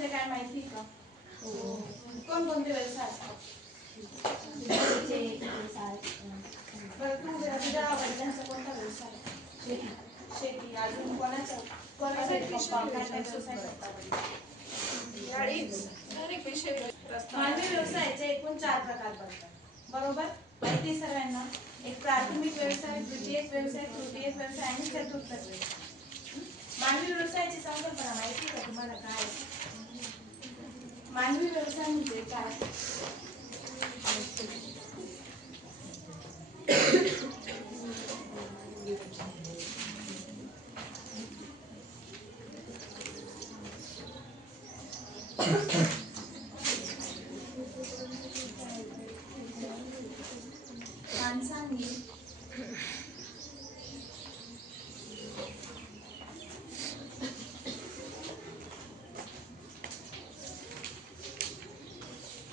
म्हणजे काय माहिती का? कोणकोणते व्यवसाय असतात? बरं, तुझ्या वडिलांचा कोणता व्यवसाय? शेती. अजून कोणाचा व्यवसाय करता? मानवी व्यवसायाचे एकूण 4 प्रकार पडतात, बरोबर? माहिती सर्वांना. एक प्राथमिक व्यवसाय, द्वितीयक व्यवसाय, तृतीयक व्यवसाय आणि चतुर्थ व्यवसाय. मानवी व्यवसायाची संकल्पना माहिती का तुम्हाला? काय मानवी व्यवसाय म्हणजे काय? माणसांनी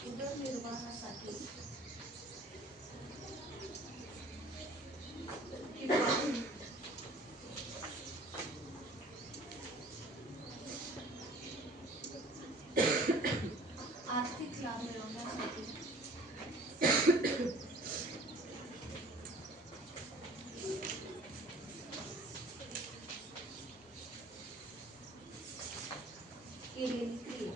उदरनिर्वाहासाठी आर्थिक लाभ मिळवण्यासाठी केलेली क्रिया.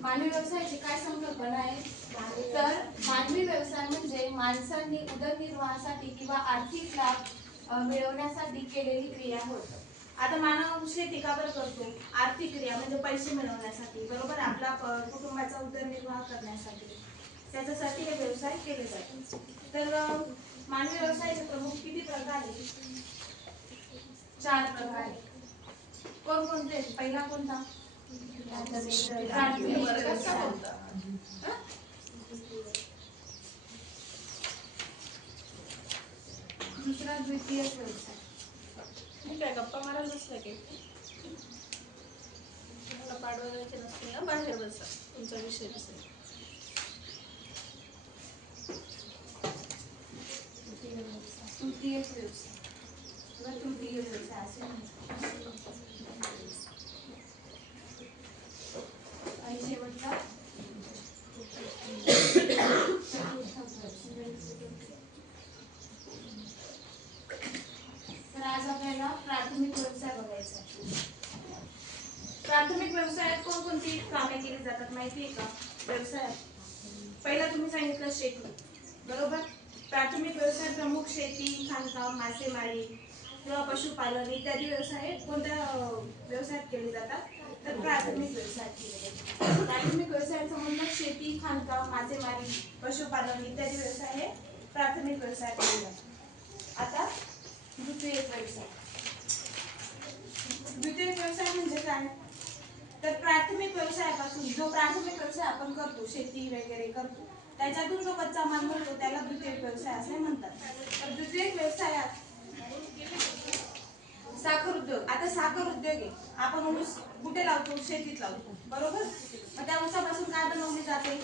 मानवी व्यवसायाची काय संकल्पना आहे? तर मानवी व्यवसाय म्हणजे माणसांनी उदरनिर्वाहासाठी किंवा आर्थिक लाभ मिळवण्यासाठी केलेली क्रिया होय. आता मानव शेती का बरं करतो? आर्थिक क्रिया म्हणजे पैसे मिळवण्यासाठी, बरोबर? आपला कुटुंबाचा उदरनिर्वाह करण्यासाठी, त्याच्यासाठी हे व्यवसाय केले जातात. तर मानवी व्यवसायाचे प्रमुख किती प्रकार आहेत? 4 प्रकार आहेत. कोणकोणते? पहिला कोणता? प्राथमिक व्यवसाय. दुसरा द्वितीयक व्यवसाय. मी काय गप्पा मारायला बसला की मला पाडवायचे नसतील ना, बाहेर बसा, तुमचा विषय असेल. तृतीयक व्यवसाय किंवा तृतीय व्यवसाय असे म्हणतात. आणि शेवटचा तर आज आपल्याला प्राथमिक व्यवसाय बघायचा. प्राथमिक व्यवसायात कोणकोणती कामे केली जातात माहिती आहे का? व्यवसायात पहिला तुम्ही सांगितलं शेती, बरोबर? प्राथमिक व्यवसाय प्रमुख शेती, खाणकाम, मासेमारी किंवा पशुपालन इत्यादी व्यवसाय कोणत्या व्यवसायात केले जातात? तर प्राथमिक व्यवसायात केले जातात. प्राथमिक व्यवसायाचा म्हणजे शेती, खाणकाम, मासेमारी, पशुपालन इत्यादी व्यवसाय हे प्राथमिक व्यवसायात केले जातात. आता द्वितीयक व्यवसाय. द्वितीयक व्यवसाय म्हणजे काय? तर प्राथमिक व्यवसायापासून जो प्राथमिक व्यवसाय आपण करतो, शेती वगैरे करतो, त्याच्यातून जो कच्चा माल मिळतो त्याला द्वितीयक व्यवसाय असे म्हणतात. तर द्वितीयक व्यवसायात साखर उद्योग. आता साखर उद्योग आहे, आपण ऊस कुठे लावतो? शेतीत लावतो, बरोबर? मग त्या ऊसापासून काय बनवली जाते?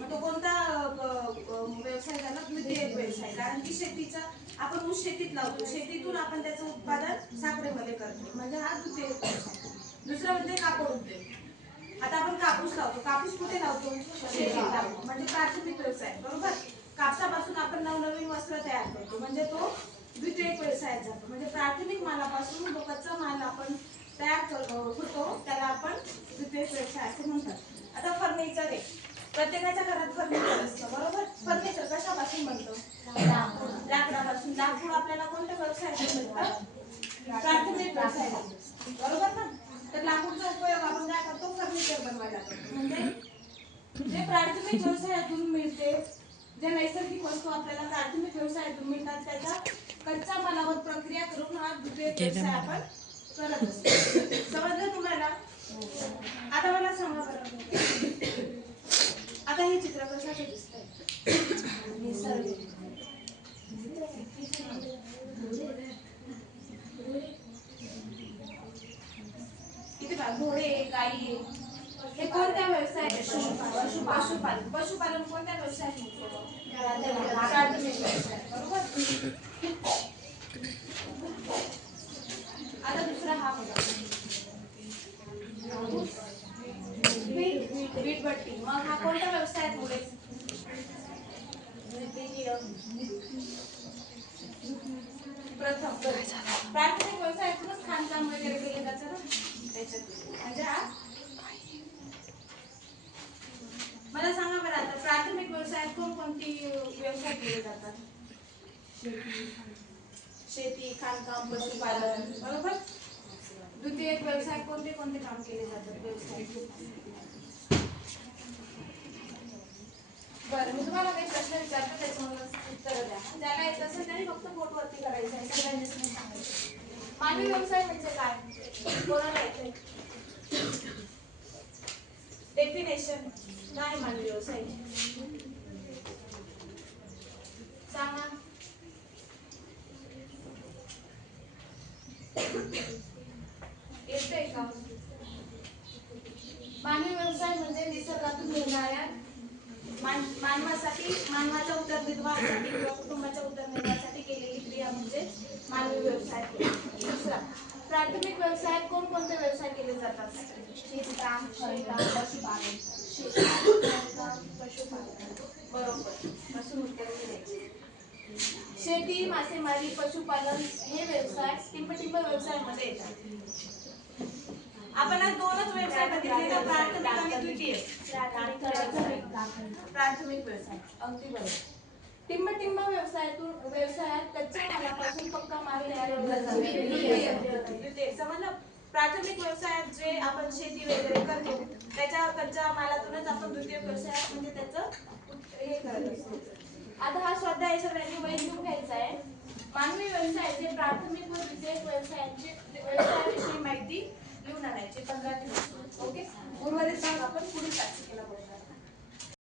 मग तो कोणता व्यवसाय झाला? द्वितीयक व्यवसाय. कारण की शेतीचा आपण ऊस शेतीत लावतो, शेतीतून आपण त्याचं उत्पादन साखरेमध्ये करतो, म्हणजे हा द्वितीयक व्यवसाय. दुसरा म्हणजे कापड उद्योग. आता आपण कापूस लावतो, कापूस कुठे लावतो? शेतीत लावतो, म्हणजे प्राथमिक व्यवसाय, बरोबर? कापसापासून आपण नवनवीन वस्त्र तयार करतो, म्हणजे तो द्वितीयक व्यवसायात जातो. म्हणजे प्राथमिक मालापासून जो कच्चा माल आपण तयार होतो त्याला आपण द्वितीयक व्यवसाय असे म्हणतात. आता फर्निचर आहे, प्रत्येकाच्या घरात फर्निचर असतं, बरोबर? फर्निचर कशापासून बनतं? लाकडापासून. लाकूड आपल्याला कोणत्या व्यवसायात मिळतं? प्राथमिक व्यवसाय, बरोबर ना? तर लाकूडचा उपयोग आपण काय करतो? फर्निचर बनवायला करतो. म्हणजे जे प्राथमिक व्यवसायातून मिळते, जे नैसर्गिक वस्तू आपल्याला प्राथमिक व्यवसायातून मिळतात, त्याचा कच्च्या मालावर प्रक्रिया करून हा द्वितीयक व्यवसाय आपण करत असतो. समजलं तुम्हाला? आता मला सांगा बरं, आता हे चित्र कशाचं दिसतंय? निसर्ग. इथे घोडे, गाई, हे कोणत्या व्यवसायात? पशुपालन. पशुपालन कोणत्या व्यवसायात मोडतो? प्राथमिक व्यवसाय. बरोबर. आता दुसरा हा बघा, वीटभट्टी. मग हा कोणत्या व्यवसायात मोडेल? प्रथम प्राथमिक व्यवसायातूनच खाणकाम वगैरे केले जातं ना त्याच्यात. म्हणजे हा, मला सांगा बरं आता, प्राथमिक व्यवसायात कोणकोणती व्यवसाय केले जातात? शेती, खाणकाम, पशुपालन. बरोबर. द्वितीयक व्यवसाय कोणते कोणते काम केले जातात व्यवसाय? बरं, मी तुम्हाला काही प्रश्न विचारतो, त्याचं मला उत्तर द्या. ज्याला येत असेल त्याने फक्त बोट वरती करायचं आहे, सगळ्यांनीच नाही सांगायचं. मानवी व्यवसाय म्हणजे काय? कोणाला येते डेफिनेशन? काय मानवी व्यवसाय सांगा. येते का? मानवी व्यवसाय म्हणजे निसर्गातून मिळणाऱ्या मानवासाठी, मानवाच्या उदरनिर्वाहासाठी किंवा कुटुंबाच्या उदरनिर्वाहासाठी केलेली क्रिया म्हणजे मानवी व्यवसाय. दुसरा, प्राथमिक व्यवसायात कोणकोणते व्यवसाय केले जातात? शेतकाम, पशुपालन. बरोबर. पासून उत्तर द्यायचे. शेती, मासेमारी, पशुपालन हे व्यवसाय टिंबटिंब व्यवसायामध्ये येतात. आपण आज दोनच व्यवसाय बघितले ना, प्राथमिक आणि द्वितीय. प्राथमिक व्यवसाय. अगदी बरोबर. टिंबटिंब व्यवसायात कच्च्या मालापासून पक्का माल तयार केला जातो. द्वितीय. समजलं? प्राथमिक व्यवसायात जे आपण शेती वगैरे करतो त्याच्या कच्च्या मालातूनच आपण द्वितीय व्यवसायात म्हणजे त्याचं हे करत असतो. आता हा स्वाध्याय सगळ्यांनी वही लिहून घ्यायचा आहे. मानवी व्यवसायाचे प्राथमिक व द्वितीय व्यवसायाविषयी माहिती लिहून आणायची 15 ते 20. ओके. उर्वरित भाग आपण पुढील तासिकेला बघू.